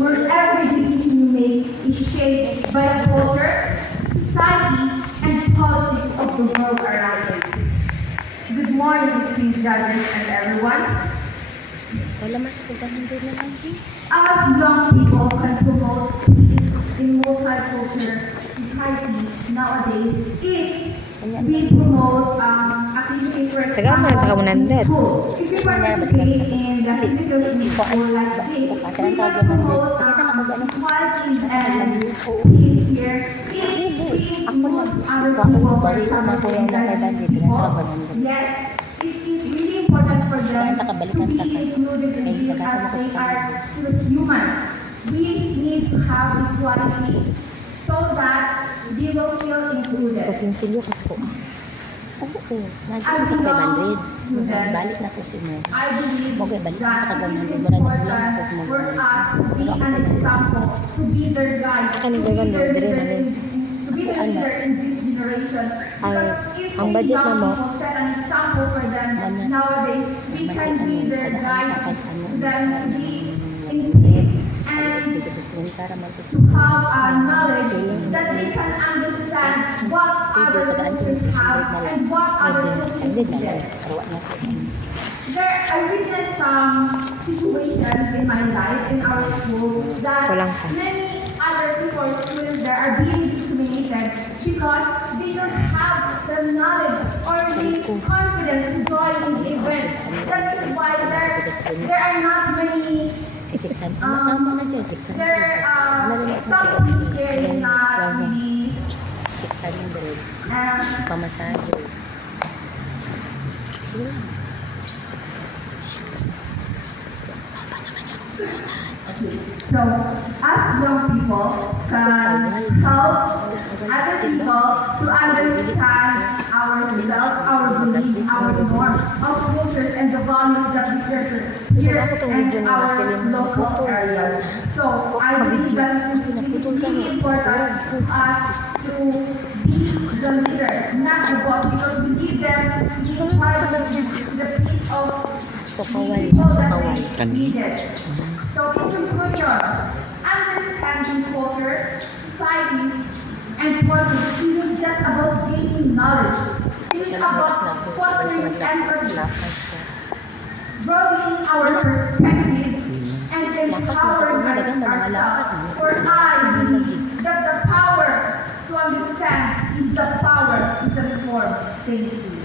where every decision you make is shaped by the culture, society, and politics of the world around you. Good morning, distinguished judges and everyone. Wala masakitahan doon na lang. As young people can promote peace in multicultural society nowadays if we promote activities for Tagal mo na nakamunandad. school. If you participate in the activities in school like this, we can promote equality and peace here if we include other people for example in the people. Yes, it is really important for them to be included in this as they are still human. We need to have equality so that they will feel included. Kasinsilyo kasi po. Oo. Nandito As sa young 500. students, Balik na po si mo. I believe Mogay, balik na that ka it is 100. Mura na lang important ako sa mga. for us to be an example, to be their guide, to Kaning be gawin their dire leader na in this generation. Because if ang we budget young na mo, people set an example for them nowadays, we can be their guide to them to be in peace and to have knowledge that they can understand what other cultures have and what other cultures need. I witnessed some situations in my life in our school that many other people students there are being discriminated because they don't have the knowledge or the confidence to join in the event. That is why there are not many there some things here in the 600. Pamasahe. Sige lang. So, as young people can help other people to understand ourselves, our beliefs, our norms, our cultures, and the values that we share here in our local areas. So, I believe that it is really important to us to be the leaders, not the boss, because we need them to be part of the piece of people that they needed. So in conclusion, understanding culture, society, and politics isn't just about gaining knowledge. It is about fostering empathy, broadening our perspective, and empowering ourselves. For I believe that the power to understand is the power to transform. Thank you.